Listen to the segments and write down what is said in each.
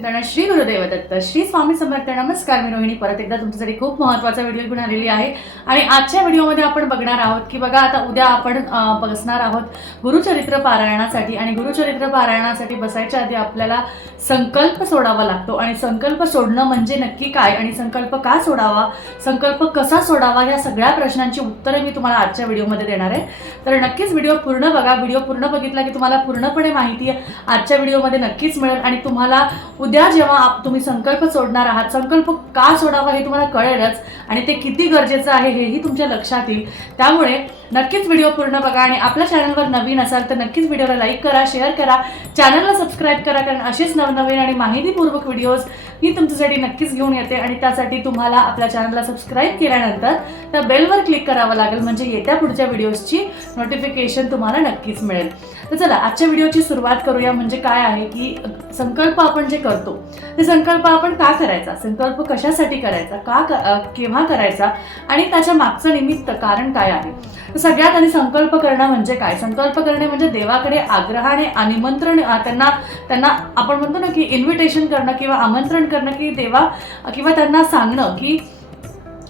चिंतन श्री गुरुदेव दत्त श्री स्वामी समर्थ नमस्कार मी रोहिणी. परत एकदा तुमच्यासाठी खूप महत्त्वाचा व्हिडिओ घेऊन आलेली आहे आणि आजच्या व्हिडिओमध्ये आपण बघणार आहोत की बघा आता उद्या आपण बसणार आहोत गुरुचरित्र पारायणासाठी आणि गुरुचरित्र पारायणासाठी बसायच्या आधी आपल्याला संकल्प सोडावा लागतो. आणि संकल्प सोडणं म्हणजे नक्की काय आणि संकल्प का सोडावा संकल्प कसा सोडावा या सगळ्या प्रश्नांची उत्तरे मी तुम्हाला आजच्या व्हिडिओमध्ये देणार आहे. तर नक्कीच व्हिडिओ पूर्ण बघा. व्हिडिओ पूर्ण बघितला की तुम्हाला पूर्णपणे माहिती आजच्या व्हिडिओमध्ये नक्कीच मिळेल आणि तुम्हाला उद्या जेव्हा आप- तुम्ही संकल्प सोडणार आहात संकल्प का सोडावा हे तुम्हाला कळेलच आणि ते किती गरजेचं आहे हेही तुमच्या लक्षात येईल. त्यामुळे नक्कीच व्हिडिओ पूर्ण बघा आणि आपल्या चॅनलवर नवीन असाल तर नक्कीच व्हिडिओला लाईक करा शेअर करा चॅनलला सबस्क्राईब करा कारण असेच नवनवीन आणि माहितीपूर्वक व्हिडिओज मी तुमच्यासाठी नक्कीच घेऊन येते आणि त्यासाठी तुम्हाला आपल्या चॅनलला सबस्क्राईब केल्यानंतर त्या बेलवर क्लिक करावं लागेल म्हणजे येत्या पुढच्या व्हिडिओजची नोटिफिकेशन तुम्हाला नक्कीच मिळेल. तर चला आजच्या व्हिडिओची सुरुवात करूया. म्हणजे काय आहे की संकल्प आपण जे करतो ते संकल्प आपण का करायचा? संकल्प कशासाठी करायचा? का क- केव्हा करायचा? आणि त्याच्या मागचं निमित्त कारण काय आहे? सगळ्यात आणि संकल्प करणं म्हणजे काय? संकल्प करणे म्हणजे देवाकडे आग्रहाने निमंत्रण त्यांना त्यांना आपण म्हणतो ना की इन्व्हिटेशन करणं किंवा आमंत्रण करणं की देवा किंवा त्यांना सांगणं की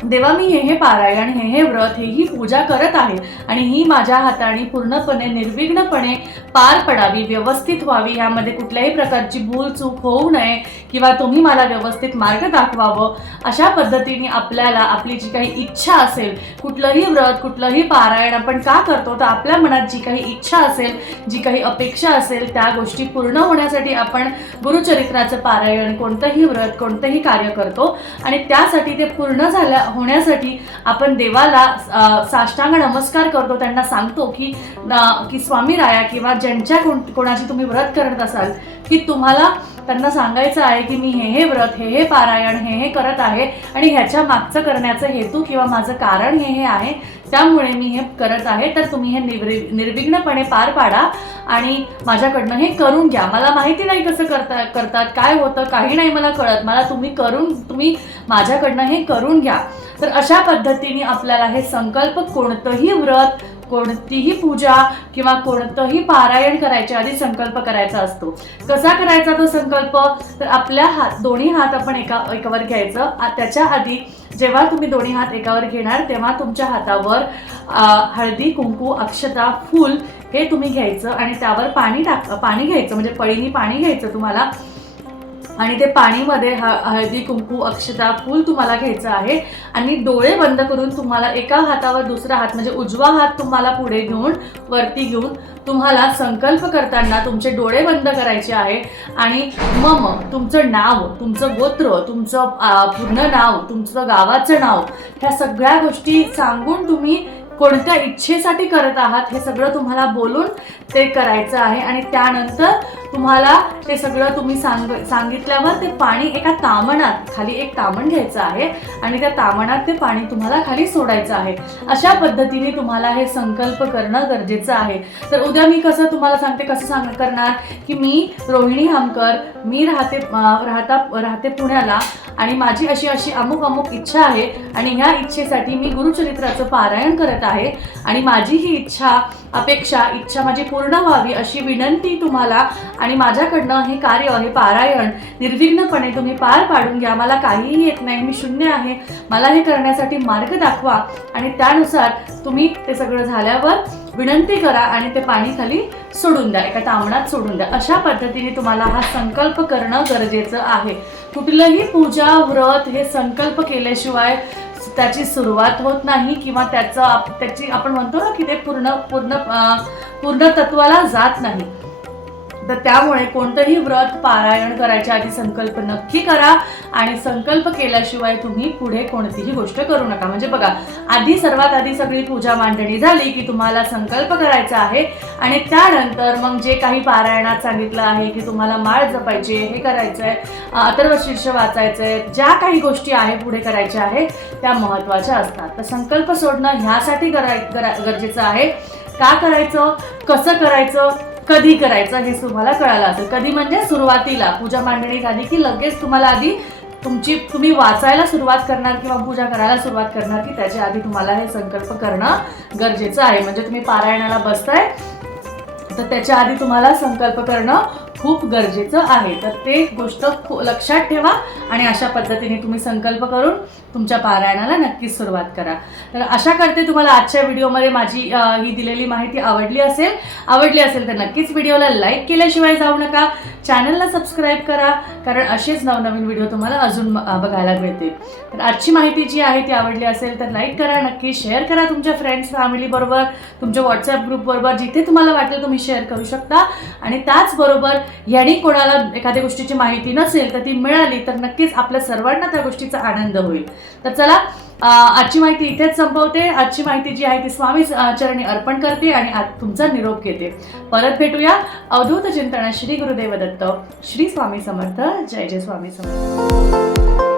देवा मी हे हे पारायण हे हे व्रत हे ही पूजा करत आहे आणि ही माझ्या हाताने पूर्णपणे निर्विघ्नपणे पार पडावी व्यवस्थित व्हावी. यामध्ये कुठल्याही प्रकारची भूल चूक होऊ नये किंवा तुम्ही मला व्यवस्थित मार्ग दाखवावं. अशा पद्धतीने आपल्याला आपली जी काही इच्छा असेल कुठलंही व्रत कुठलंही पारायण आपण का करतो तर आपल्या मनात जी काही इच्छा असेल जी काही अपेक्षा असेल त्या गोष्टी पूर्ण होण्यासाठी आपण गुरुचरित्राचं पारायण कोणतंही व्रत कोणतंही कार्य करतो आणि त्यासाठी ते पूर्ण झाल्या होण्यासाठी आपण देवाला साष्टांग नमस्कार करतो. त्यांना सांगतो की की स्वामी राया किंवा ज्यांच्या कोण कोणाची तुम्ही व्रत करत असाल की तुम्हाला त्यांना सांगायचं आहे की मी हे हे व्रत हे हे पारायण हे हे करत आहे आणि ह्याच्या मागचं करण्याचा हेतू किंवा माझं कारण हे हे आहे त्यामुळे मी हे करत आहे. तर तुम्ही हे निर्वि निर्विघ्नपणे पार पाडा आणि माझ्याकडनं हे करून घ्या. मला माहिती नाही कसं करता करतात काय होतं काही नाही मला कळत. मला तुम्ही करून तुम्ही माझ्याकडनं हे करून घ्या. तर अशा पद्धतीने आपल्याला हे संकल्प कोणतंही व्रत कोणतीही पूजा किंवा कोणतंही पारायण करायच्या आधी संकल्प करायचा असतो. कसा करायचा तो संकल्प? तर आपल्या हात दोन्ही हात आपण एका एकावर घ्यायचं. त्याच्या आधी जेव्हा तुम्ही दोन्ही हात एकावर घेणार तेव्हा तुमच्या हातावर हळदी कुंकू अक्षता फूल हे तुम्ही घ्यायचं आणि त्यावर पाणी टाक पाणी घ्यायचं. म्हणजे पळीनी पाणी घ्यायचं तुम्हाला. आणि ते पाणीमध्ये ह हळदी कुंकू अक्षता फूल तुम्हाला घ्यायचं आहे. आणि डोळे बंद करून तुम्हाला एका हातावर दुसरा हात म्हणजे उजवा हात तुम्हाला पुढे घेऊन वरती घेऊन तुम्हाला संकल्प करताना तुमचे डोळे बंद करायचे आहे. आणि मम तुमचं नाव तुमचं गोत्र तुमचं पूर्ण नाव तुमचं गावाचं नाव ह्या सगळ्या गोष्टी सांगून तुम्ही कोणत्या इच्छेसाठी करत आहात हे सगळं तुम्हाला बोलून ते करायचं आहे. आणि त्यानंतर तुम्हाला ते सगळं तुम्ही सांग सांगितल्यावर ते पाणी एका तामणात खाली एक तामण घ्यायचं आहे. आणि त्या तामणात ते पाणी तुम्हाला खाली सोडायचं आहे. अशा पद्धतीने तुम्हाला हे संकल्प करणं गरजेचं आहे. तर उद्या मी कसं तुम्हाला सांगते कसं सांग करणार? की मी रोहिणी हामकर मी राहते राहता राहते पुण्याला आणि माझी अशी अशी अमुक अमुक इच्छा आहे. आणि ह्या इच्छेसाठी मी गुरुचरित्राचं पारायण करत आहे. आणि माझी ही इच्छा अपेक्षा इच्छा माझी पूर्ण व्हावी अशी विनंती तुम्हाला आणि माझ्याकडनं हे कार्य हे पारायण निर्विघ्नपणे तुम्ही पार पाडून घ्या. मला काहीही येत नाही मी शून्य आहे. मला हे करण्यासाठी मार्ग दाखवा आणि त्यानुसार तुम्ही ते सगळं झाल्यावर विनंती करा आणि ते पाणी खाली सोडून द्या एका तांबणात सोडून द्या. अशा पद्धतीने तुम्हाला हा संकल्प करणं गरजेचं आहे. कुठलंही पूजा व्रत हे संकल्प केल्याशिवाय त्याची सुरुवात होत नाही किंवा त्याचं आप- त्याची आपण म्हणतो ना की ते पूर्ण पूर्ण पूर्ण तत्वाला जात नाही. तर त्यामुळे कोणतंही व्रत पारायण करायच्या आधी संकल्प नक्की करा आणि संकल्प केल्याशिवाय तुम्ही पुढे कोणतीही गोष्ट करू नका. म्हणजे बघा आधी सर्वात आधी सगळी पूजा मांडणी झाली की तुम्हाला संकल्प करायचा आहे आणि त्यानंतर मग जे काही पारायणात सांगितलं आहे की तुम्हाला माळ जपायची हे करायचं आहे अथर्व शीर्ष वाचायचं आहे ज्या काही गोष्टी आहे पुढे करायच्या आहे त्या महत्त्वाच्या असतात. तर संकल्प सोडणं ह्यासाठी कराय करा- गरजेचं आहे. का करायचं? कसं करायचं? कधी करायचं हे तुम्हाला कळालं असेल. कधी म्हणजे सुरुवातीला पूजा मांडणी झाली की लगेच तुम्हाला आधी तुमची तुम्ही वाचायला सुरुवात करणार किंवा पूजा करायला सुरुवात करणार की त्याच्या आधी तुम्हाला हे संकल्प करणं गरजेचं आहे. म्हणजे तुम्ही पारायणाला बसताय तर त्याच्या आधी तुम्हाला संकल्प करणं खूप गरजेचं आहे. तर ते गोष्ट लक्षात ठेवा आणि अशा पद्धतीने तुम्ही संकल्प करून तुमच्या पारायणाला नक्कीच सुरुवात करा. तर आशा करते तुम्हाला आजच्या व्हिडिओमध्ये माझी ही दिलेली माहिती आवडली असेल. आवडली असेल तर नक्कीच व्हिडिओला लाईक केल्याशिवाय जाऊ नका. चॅनलला सबस्क्राईब करा कारण असेच नवनवीन व्हिडिओ तुम्हाला अजून बघायला मिळतील. तर आजची माहिती जी आहे ती आवडली असेल तर लाईक करा नक्की शेअर करा तुमच्या फ्रेंड्स फॅमिलीबरोबर तुमच्या व्हॉट्सअप ग्रुपबरोबर जिथे तुम्हाला वाटेल तुम्ही शेअर करू शकता. आणि त्याचबरोबर यांनी कोणाला एखाद्या गोष्टीची माहिती नसेल तर ती मिळाली तर नक्कीच आपल्या सर्वांना त्या गोष्टीचा आनंद होईल. तर चला आजची माहिती इथेच संपवते. आजची माहिती जी आहे ती स्वामी चरणी अर्पण करते आणि आज तुमचा निरोप घेते. परत भेटूया. अवधूत चिंतना श्री गुरुदेव दत्त. श्री स्वामी समर्थ. जय जय स्वामी समर्थ.